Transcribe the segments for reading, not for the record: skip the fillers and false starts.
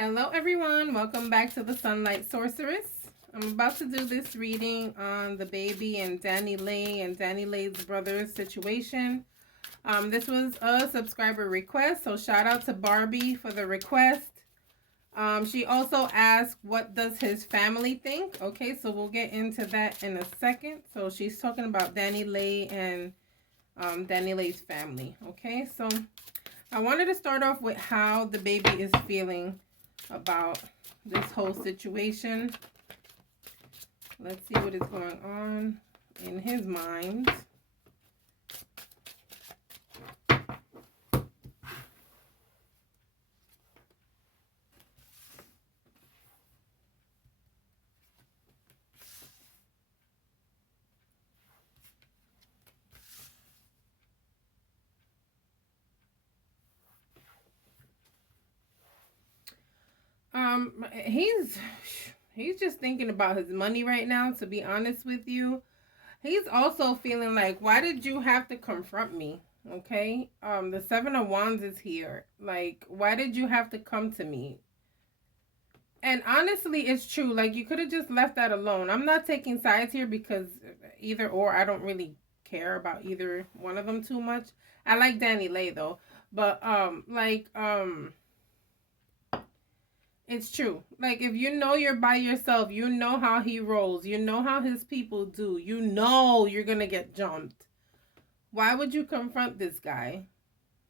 Hello everyone, welcome back to the Sunlight Sorceress. I'm about to do this reading on DaBaby and Danileigh and Danileigh's brother's situation. This was a subscriber request, so shout out to Barbie for the request. She also asked, what does his family think? Okay, so we'll get into that in a second. So she's talking about Danileigh and Danileigh's family. Okay, so I wanted to start off with how DaBaby is feeling about this whole situation. Let's see what is going on in his mind. He's just thinking about his money right now, to be honest with you. He's also feeling like, why did you have to confront me? Okay? The Seven of Wands is here. Like, why did you have to come to me? And honestly, it's true. Like, you could have just left that alone. I'm not taking sides here because either or, I don't really care about either one of them too much. I like Danileigh though. But, it's true. Like, if you know you're by yourself, you know how he rolls, you know how his people do, you know you're going to get jumped. Why would you confront this guy?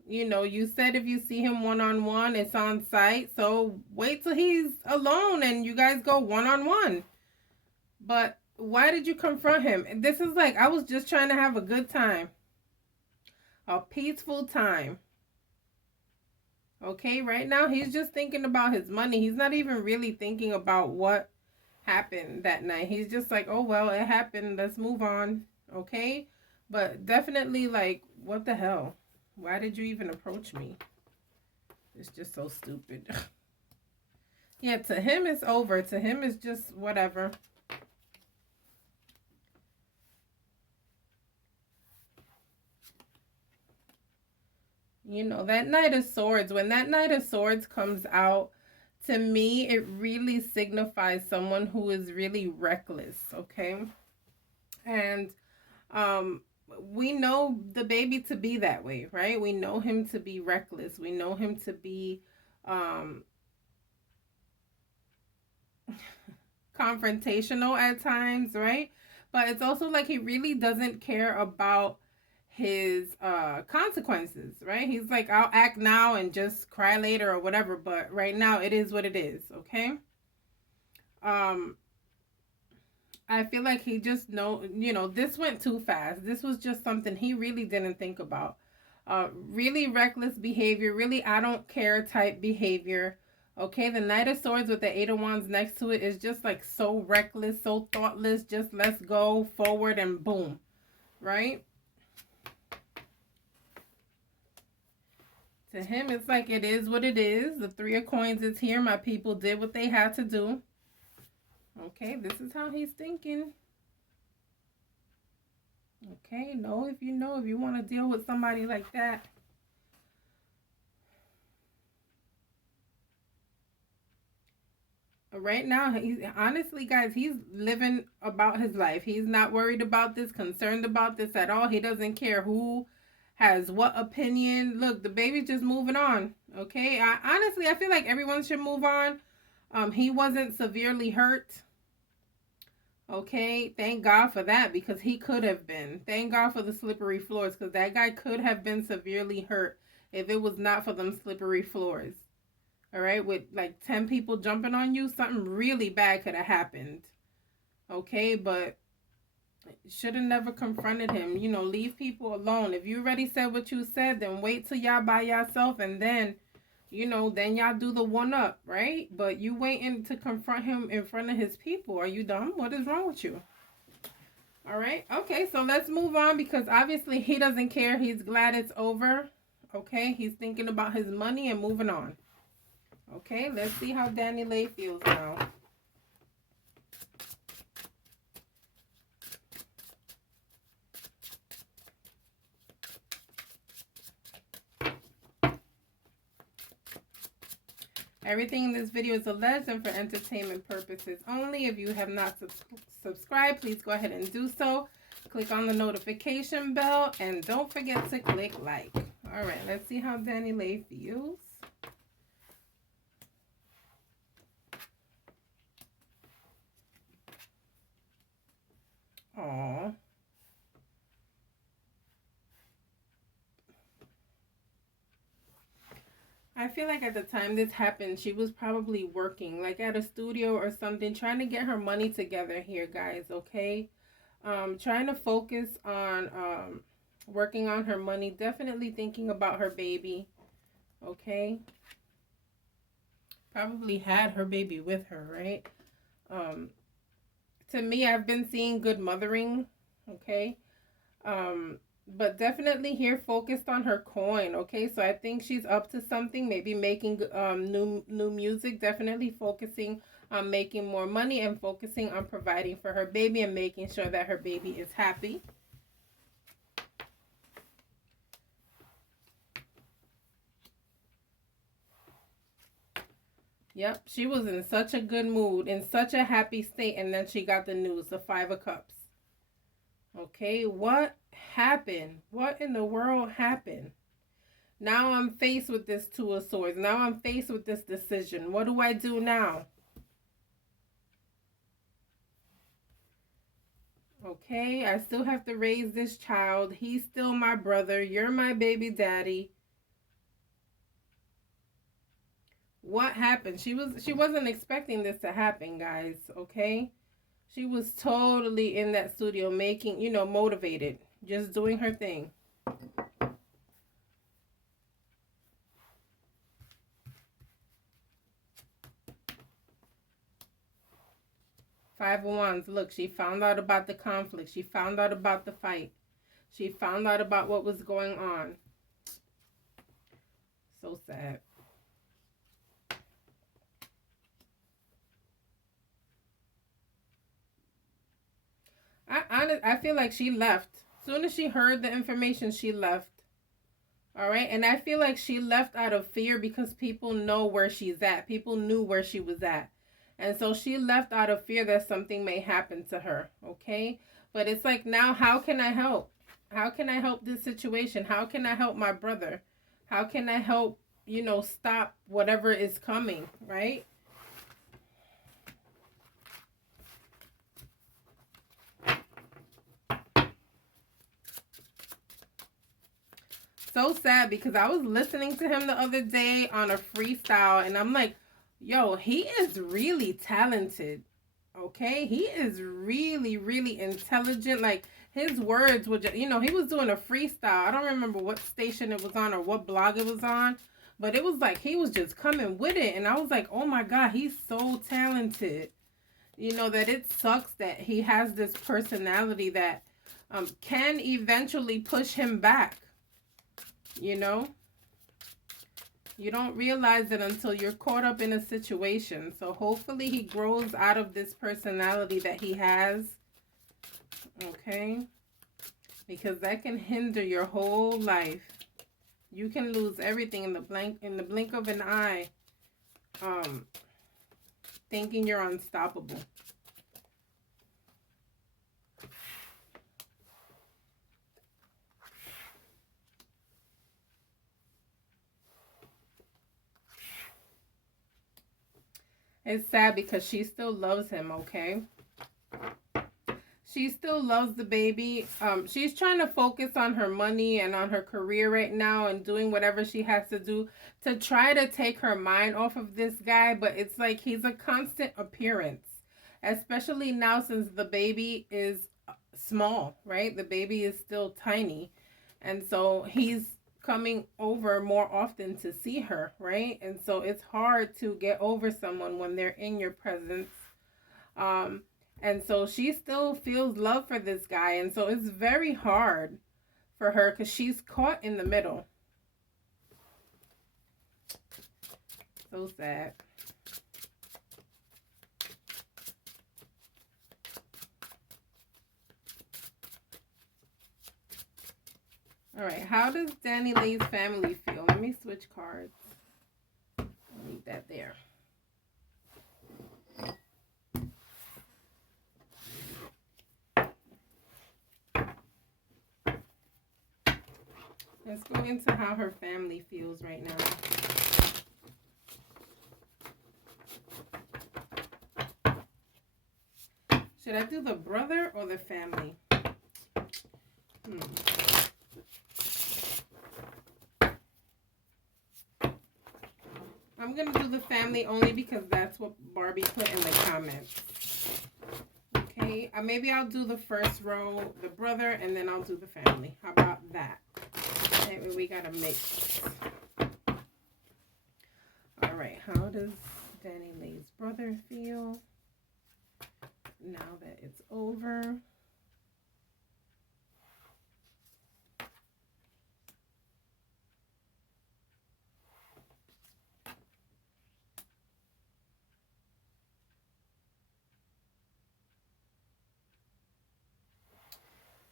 You know, you said if you see him one-on-one, it's on site. So wait till he's alone and you guys go one-on-one. But why did you confront him? This is like, I was just trying to have a good time. A peaceful time. Okay, right now he's just thinking about his money. He's not even really thinking about what happened that night. He's just like, oh, well, it happened. Let's move on. Okay? But definitely, like, what the hell? Why did you even approach me? It's just so stupid. Yeah, to him, it's over. To him, it's just whatever. You know, that Knight of Swords, when that Knight of Swords comes out, to me, it really signifies someone who is really reckless, okay? And we know DaBaby to be that way, right? We know him to be reckless. We know him to be confrontational at times, right? But it's also like he really doesn't care about his consequences, right? He's like, I'll act now and just cry later or whatever, but right now it is what it is, okay? I feel like he just this went too fast. This was just something he really didn't think about. Really reckless behavior, really I don't care type behavior. Okay, the Knight of Swords with the Eight of Wands next to it is just like so reckless, so thoughtless, just let's go forward and boom, right? To him, it's like it is what it is. The Three of Coins is here. My people did what they had to do. Okay, this is how he's thinking. Okay, if you want to deal with somebody like that. Right now, honestly, guys, he's living about his life. He's not worried about this, concerned about this at all. He doesn't care who has what opinion. Look, DaBaby's just moving on. Okay, honestly, I feel like everyone should move on. He wasn't severely hurt. Okay, thank God for that, because he could have been. Thank God for the slippery floors, because that guy could have been severely hurt if it was not for them slippery floors. All right, with like 10 people jumping on you, something really bad could have happened. Okay, but should have never confronted him. You know, leave people alone. If you already said what you said, then wait till y'all by yourself and then then y'all do the one up, right? But you waiting to confront him in front of his people. Are you dumb? What is wrong with you? All right. Okay, so let's move on, because obviously he doesn't care. He's glad it's over. Okay, he's thinking about his money and moving on. Okay, let's see how Danileigh feels now. Everything in this video is alleged and for entertainment purposes only. If you have not subscribed, please go ahead and do so. Click on the notification bell and don't forget to click like. All right, let's see how Danileigh feels. Aww. I feel like at the time this happened, she was probably working, like at a studio or something, trying to get her money together here, guys, okay? Trying to focus on working on her money, definitely thinking about her baby, okay? Probably had her baby with her, right? To me, I've been seeing good mothering, okay? But definitely here focused on her coin, okay? So I think she's up to something, maybe making new music, definitely focusing on making more money and focusing on providing for her baby and making sure that her baby is happy. Yep, she was in such a good mood, in such a happy state, and then she got the news, the 5 of Cups. Okay, what happened? What in the world happened? Now I'm faced with this 2 of Swords. Now I'm faced with this decision. What do I do now? Okay, I still have to raise this child. He's still my brother. You're my baby daddy. What happened? She wasn't expecting this to happen, guys, okay? She was totally in that studio making, you know, motivated, just doing her thing. Five of Wands. Look, she found out about the conflict. She found out about the fight. She found out about what was going on. So sad. I feel like she left. As soon as she heard the information, she left. All right. And I feel like she left out of fear because people know where she's at. People knew where she was at. And so she left out of fear that something may happen to her. Okay. But it's like, now, how can I help? How can I help this situation? How can I help my brother? How can I help, you know, stop whatever is coming, right? So sad because I was listening to him the other day on a freestyle and I'm like, yo, he is really talented. Okay, he is really, really intelligent. Like, his words were just, you know, he was doing a freestyle. I don't remember what station it was on or what blog it was on, but it was like he was just coming with it. And I was like, oh my God, he's so talented. You know, that it sucks that he has this personality that can eventually push him back. You know, you don't realize it until you're caught up in a situation. So hopefully he grows out of this personality that he has. Okay. Because that can hinder your whole life. You can lose everything in the blink of an eye. Thinking you're unstoppable. It's sad because she still loves him, okay? She still loves the baby. She's trying to focus on her money and on her career right now and doing whatever she has to do to try to take her mind off of this guy. But it's like he's a constant appearance, especially now since the baby is small, right? The baby is still tiny. And so he's coming over more often to see her, right? And so it's hard to get over someone when they're in your presence. And so she still feels love for this guy. And so it's very hard for her because she's caught in the middle. So sad. All right, how does Danileigh's family feel? Let me switch cards. I'll leave that there. Let's go into how her family feels right now. Should I do the brother or the family? I'm going to do the family only because that's what Barbie put in the comments. Okay, maybe I'll do the first row, the brother, and then I'll do the family. How about that? Anyway, we got to mix. All right, how does Danileigh's brother feel now that it's over?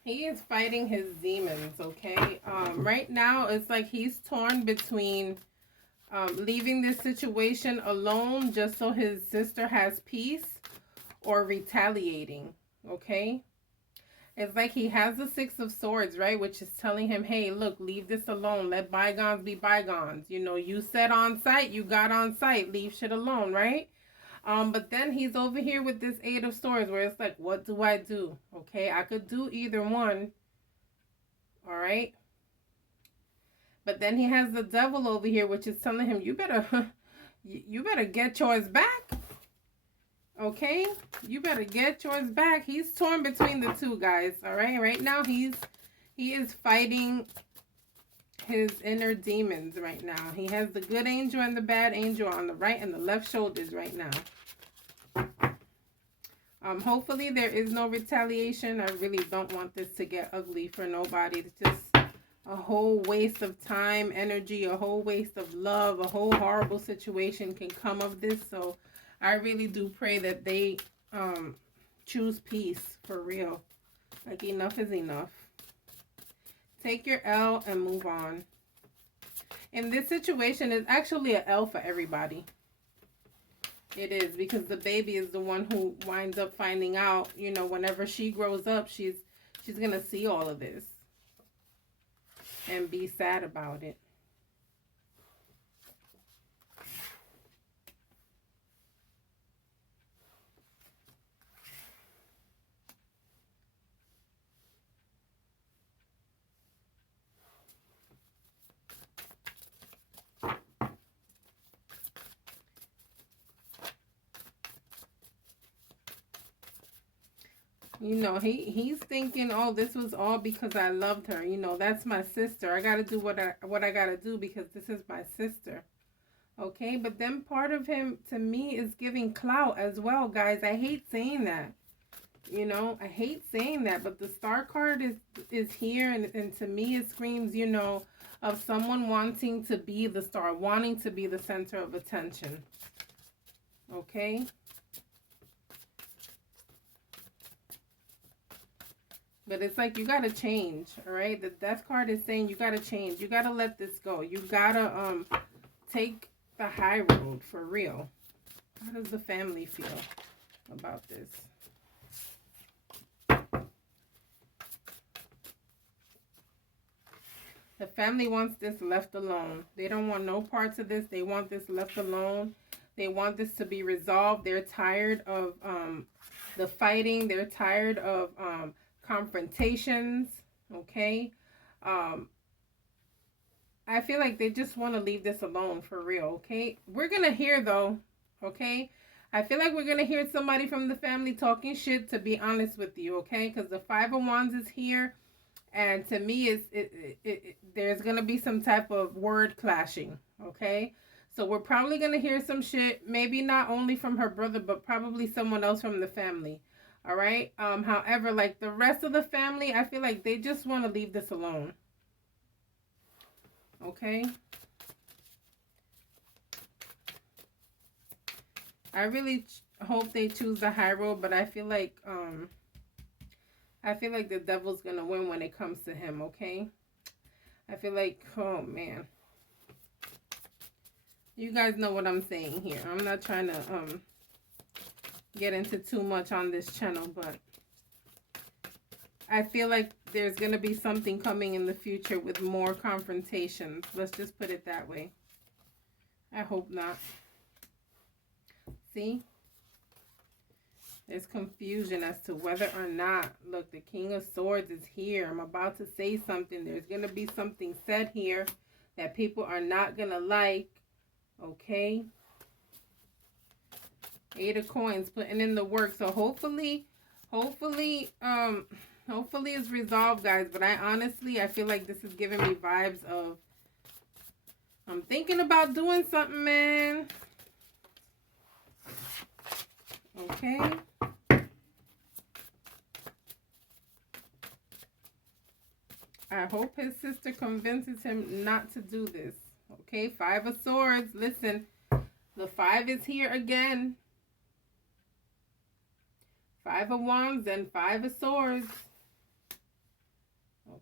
He is fighting his demons, okay? Right now, it's like he's torn between leaving this situation alone just so his sister has peace or retaliating, okay? It's like he has the Six of Swords, right? Which is telling him, hey, look, leave this alone. Let bygones be bygones. You know, you said on site, you got on site. Leave shit alone, right? But then he's over here with this Eight of Swords where it's like, what do I do? Okay, I could do either one. All right. But then he has the Devil over here, which is telling him, you better get yours back. Okay, you better get yours back. He's torn between the two, guys. All right, right now he is fighting his inner demons right now. He has the good angel and the bad angel on the right and the left shoulders right now. Hopefully there is no retaliation. I really don't want this to get ugly for nobody. It's just a whole waste of time, energy, a whole waste of love, a whole horrible situation can come of this. So I really do pray that they choose peace for real. Like, enough is enough. Take your L and move on. In this situation, it's actually an L for everybody. It is, because DaBaby is the one who winds up finding out, you know, whenever she grows up, she's going to see all of this and be sad about it. You know, he's thinking, oh, this was all because I loved her. You know, that's my sister. I got to do what I got to do because this is my sister. Okay, but then part of him, to me, is giving clout as well, guys. I hate saying that. You know, I hate saying that, but the Star card is here, and to me it screams, you know, of someone wanting to be the star, wanting to be the center of attention. Okay? But it's like, you got to change, all right? The Death card is saying you got to change. You got to let this go. You got to take the high road for real. How does the family feel about this? The family wants this left alone. They don't want no parts of this. They want this left alone. They want this to be resolved. They're tired of the fighting. They're tired of confrontations. Okay? I feel like they just want to leave this alone for real. Okay? We're going to hear, though. Okay? I feel like we're going to hear somebody from the family talking shit, to be honest with you. Okay? Because the Five of Wands is here. And to me, there's going to be some type of word clashing, okay? So we're probably going to hear some shit, maybe not only from her brother, but probably someone else from the family, all right? However, like the rest of the family, I feel like they just want to leave this alone, okay? I really hope they choose the high road, but I feel like the devil's going to win when it comes to him, okay? I feel like, oh, man. You guys know what I'm saying here. I'm not trying to get into too much on this channel, but I feel like there's going to be something coming in the future with more confrontations. Let's just put it that way. I hope not. See? There's confusion as to whether or not. Look, the King of Swords is here. I'm about to say something. There's going to be something said here that people are not going to like. Okay? Eight of Coins, putting in the work. So hopefully it's resolved, guys. But I feel like this is giving me vibes of, I'm thinking about doing something, man. Okay. I hope his sister convinces him not to do this. Okay, Five of Swords. Listen, the 5 is here again. 5 of Wands and 5 of Swords.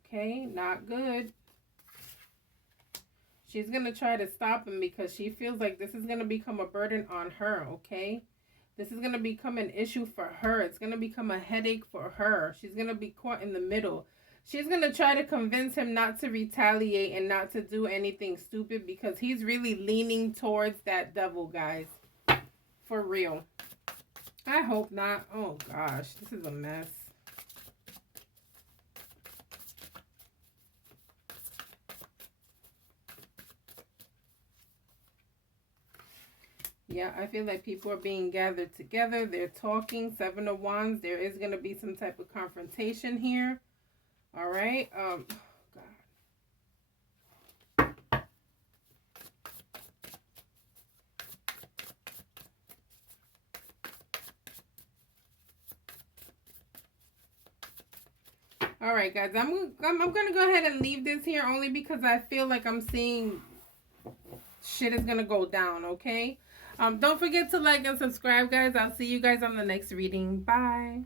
Okay, not good. She's going to try to stop him because she feels like this is going to become a burden on her, okay? This is going to become an issue for her. It's going to become a headache for her. She's going to be caught in the middle. She's going to try to convince him not to retaliate and not to do anything stupid because he's really leaning towards that devil, guys. For real. I hope not. Oh, gosh. This is a mess. Yeah, I feel like people are being gathered together. They're talking. 7 of Wands. There is going to be some type of confrontation here. All right. God. All right, guys. I'm going to go ahead and leave this here only because I feel like I'm seeing shit is going to go down, okay? Don't forget to like and subscribe, guys. I'll see you guys on the next reading. Bye.